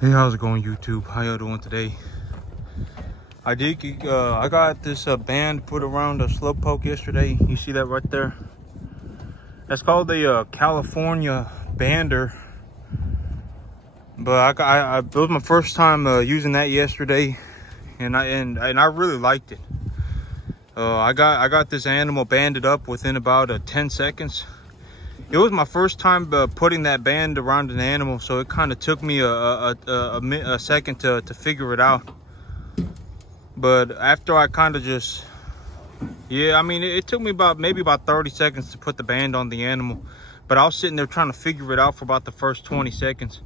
Hey, how's it going, YouTube? How y'all doing today? I got this band put around a slowpoke yesterday. You see that right there? That's called the California bander. But it was my first time using that yesterday, and I really liked it. I got this animal banded up within about 10 seconds. It was my first time putting that band around an animal, so it kind of took me a second to figure it out. But after I kind of just, it took me maybe about 30 seconds to put the band on the animal. But I was sitting there trying to figure it out for about the first 20 seconds.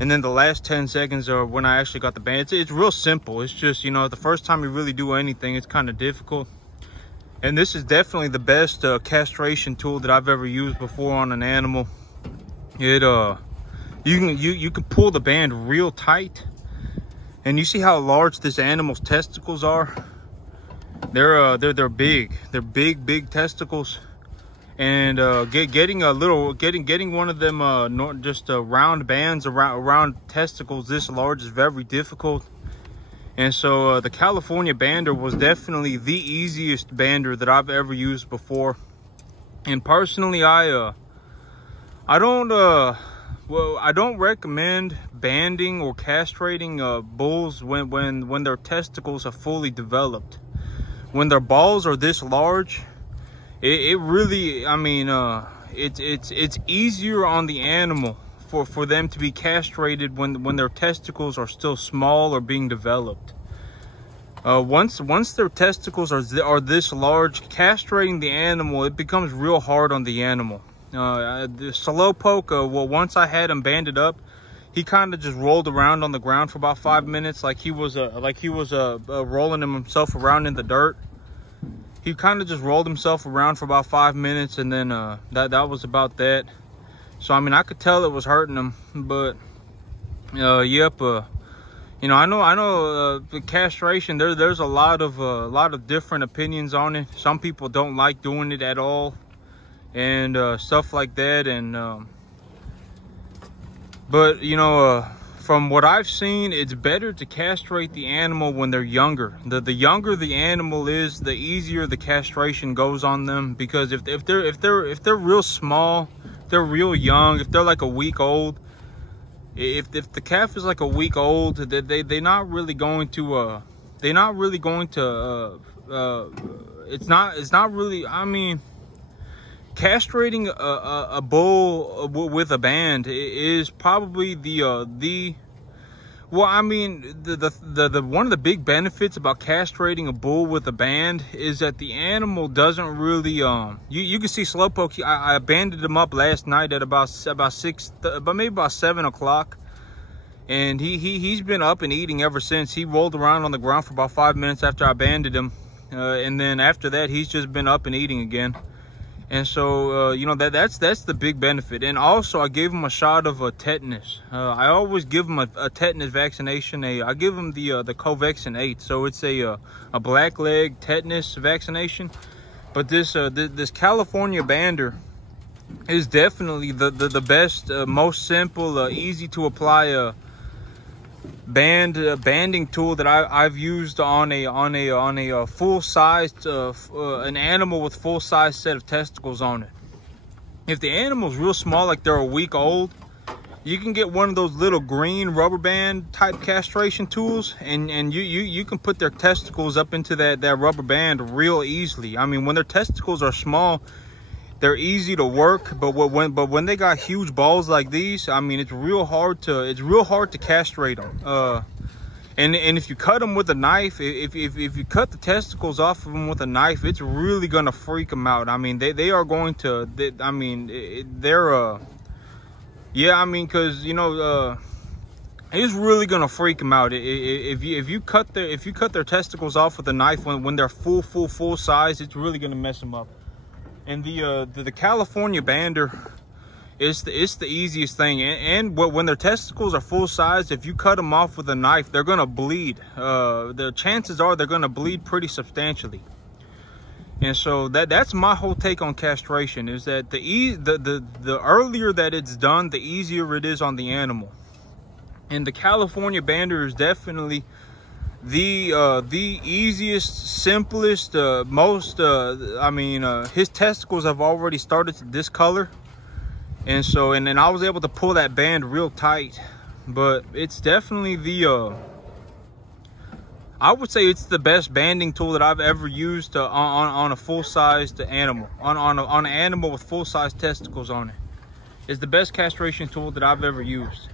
And then the last 10 seconds are when I actually got the band. It's real simple. It's just, the first time you really do anything, it's kind of difficult. And this is definitely the best castration tool that I've ever used before on an animal. You can pull the band real tight, and you see how large this animal's testicles are. They're big. They're big testicles, and getting one of them just round bands around testicles this large is very difficult. And so the California bander was definitely the easiest bander that I've ever used before. And personally, I don't recommend banding or castrating bulls when their testicles are fully developed. When their balls are this large, it really, it's easier on the animal for them to be castrated when their testicles are still small or being developed. Once their testicles are this large, castrating the animal, it becomes real hard on the animal. The slowpoke, once I had him banded up, he kind of just rolled around on the ground for about 5 minutes, like he was rolling himself around in the dirt. He kind of just rolled himself around for about 5 minutes, and then that was about that. So I could tell it was hurting him, but yep. I know the castration, there's a lot of different opinions on it. Some people don't like doing it at all, and stuff like that. And but from what I've seen, it's better to castrate the animal when they're younger. The younger the animal is, the easier the castration goes on them, because if they're real small, they're real young, if they're like a week old, if the calf is like a week old, they're not really going to castrating a bull with a band is probably the one of the big benefits about castrating a bull with a band is that the animal doesn't really you can see slowpoke. I banded him up last night at about 7 o'clock, and he's been up and eating ever since. He rolled around on the ground for about 5 minutes after I banded him, and then after that he's just been up and eating again. And so, that's the big benefit. And also, I gave him a shot of tetanus. I always give him a tetanus vaccination. I give him the Covaxin 8. So it's a blackleg tetanus vaccination. But this California bander is definitely the best, most simple, easy to apply banding tool that I've used on a full-sized an animal with full-size set of testicles on it. If the animal's real small, like they're a week old, you can get one of those little green rubber band type castration tools, and you can put their testicles up into that rubber band real easily. When their testicles are small, they're easy to work, but when they got huge balls like these, it's real hard to castrate them. And if you cut them with a knife, if you cut the testicles off of them with a knife, it's really gonna freak them out. They are going to. Because it's really gonna freak them out. If you cut their testicles off with a knife when they're full size, it's really gonna mess them up. And the California bander is the easiest thing. And when their testicles are full size, if you cut them off with a knife, they're gonna bleed. The chances are they're gonna bleed pretty substantially. And so that's my whole take on castration, is that the earlier that it's done, the easier it is on the animal. And the California Bander is definitely the easiest, simplest, most his testicles have already started to discolor, and then I was able to pull that band real tight. But it's definitely I would say it's the best banding tool that I've ever used on a full-sized animal, on an animal with full-sized testicles on it. It's the best castration tool that I've ever used.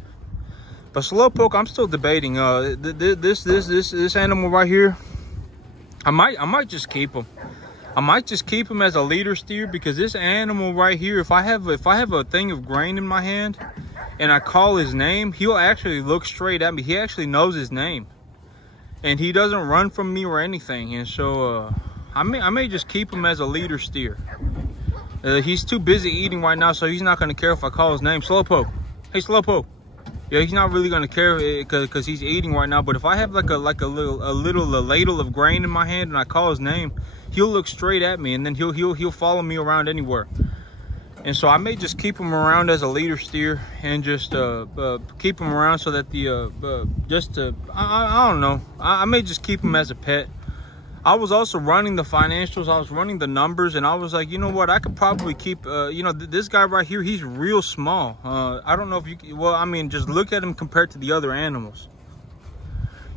But slowpoke, I'm still debating. This animal right here, I might just keep him. I might just keep him as a leader steer, because this animal right here, if I have a thing of grain in my hand and I call his name, he'll actually look straight at me. He actually knows his name, and he doesn't run from me or anything. And so I may just keep him as a leader steer. He's too busy eating right now, so he's not going to care if I call his name. Slowpoke, hey Slowpoke. Yeah, he's not really gonna care because he's eating right now. But if I have like a little ladle of grain in my hand and I call his name, he'll look straight at me, and then he'll follow me around anywhere. And so I may just keep him around as a leader steer, and just keep him around so that I don't know. I may just keep him as a pet. I was also running the financials, I was running the numbers, and I was like, you know what, I could probably keep, this guy right here, he's real small. I don't know if you, well, I mean, just look at him compared to the other animals.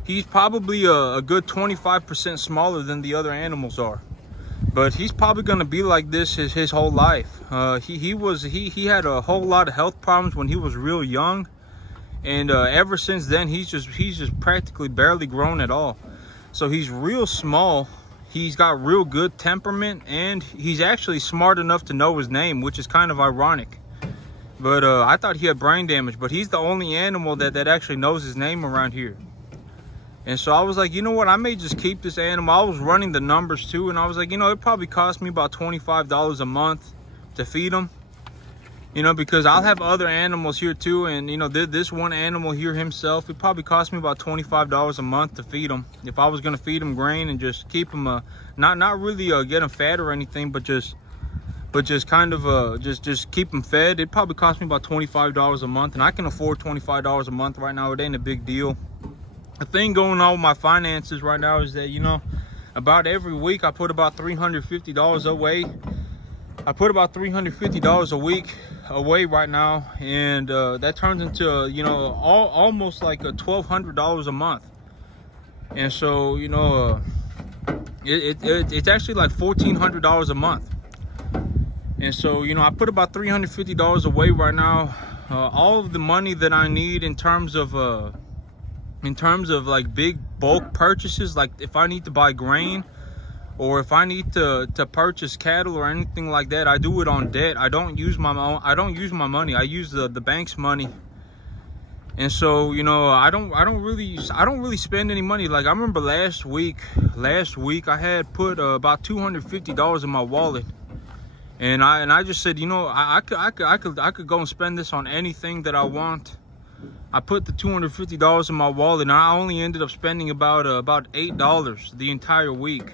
He's probably a good 25% smaller than the other animals are. But he's probably going to be like this his whole life. He had a whole lot of health problems when he was real young. And ever since then, he's just practically barely grown at all. So he's real small, he's got real good temperament, and he's actually smart enough to know his name, which is kind of ironic. But I thought he had brain damage, but he's the only animal that actually knows his name around here. And so I was like, you know what, I may just keep this animal. I was running the numbers too, and I was like, you know, it probably cost me about $25 a month to feed him. You know, because I'll have other animals here too, and you know, this one animal here himself, it probably cost me about $25 a month to feed him. If I was gonna feed him grain and just keep him, not really get him fat or anything, but just kind of just keep him fed, it probably cost me about $25 a month, and I can afford $25 a month right now. It ain't a big deal. The thing going on with my finances right now is that, you know, about every week I put about $350 away. I put about $350 a week away right now, and that turns into, you know, almost like $1,200 a month. And so, you know, it's actually like $1,400 a month. And so, you know, I put about $350 away right now. All of the money that I need in terms of like big bulk purchases, like if I need to buy grain, or if I need to purchase cattle or anything like that, I do it on debt. I don't use my money. I use the bank's money. And so, you know, I don't really spend any money. Like I remember last week I had put about $250 in my wallet, and I just said, you know, I could go and spend this on anything that I want. I put the $250 in my wallet, and I only ended up spending about $8 the entire week.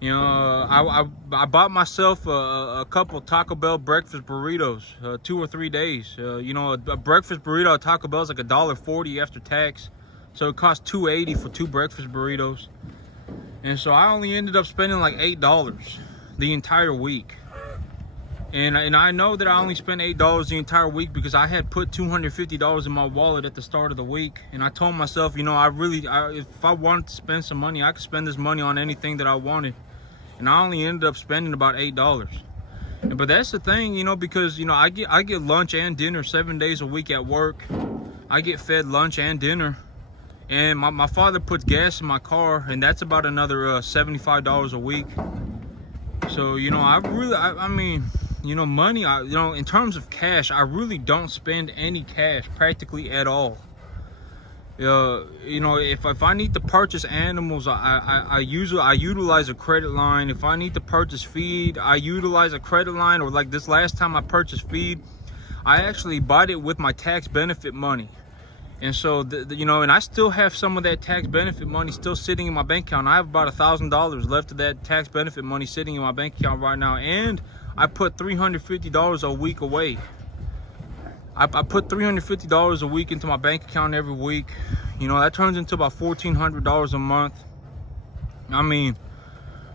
You know, I bought myself a couple Taco Bell breakfast burritos, 2 or 3 days. You know, a breakfast burrito at Taco Bell is like $1.40 after tax, so it cost $2.80 for 2 breakfast burritos. And so I only ended up spending like $8 the entire week. And I know that I only spent $8 the entire week because I had put $250 in my wallet at the start of the week. And I told myself, you know, if I wanted to spend some money, I could spend this money on anything that I wanted. And I only ended up spending about $8. But that's the thing, you know, because, you know, I get lunch and dinner 7 days a week at work. I get fed lunch and dinner. And my father puts gas in my car, and that's about another $75 a week. So, you know, I mean, you know, money, you know, in terms of cash, I really don't spend any cash practically at all. You know, if I need to purchase animals, I utilize a credit line. If I need to purchase feed, I utilize a credit line. Or like this last time I purchased feed, I actually bought it with my tax benefit money. And so, you know, and I still have some of that tax benefit money still sitting in my bank account. I have about $1,000 left of that tax benefit money sitting in my bank account right now. And I put $350 a week away. I put $350 a week into my bank account every week. You know, that turns into about $1,400 a month. I mean,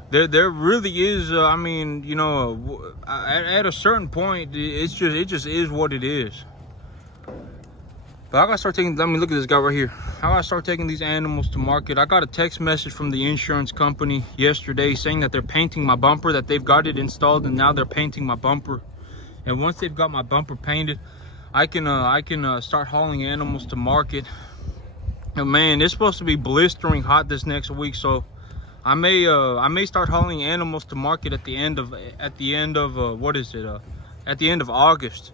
there really is, I mean, you know, at a certain point, it just is what it is. But I gotta start taking, let me look at this guy right here. I gotta start taking these animals to market. I got a text message from the insurance company yesterday saying that they're painting my bumper, that they've got it installed and now they're painting my bumper. And once they've got my bumper painted, I can start hauling animals to market. And man, it's supposed to be blistering hot this next week, so I may start hauling animals to market at the end of what is it? At the end of August.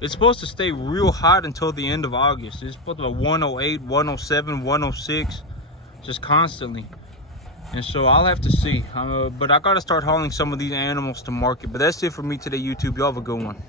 It's supposed to stay real hot until the end of August. It's supposed to be 108, 107, 106, just constantly. And so I'll have to see. But I gotta start hauling some of these animals to market. But that's it for me today, YouTube. Y'all have a good one.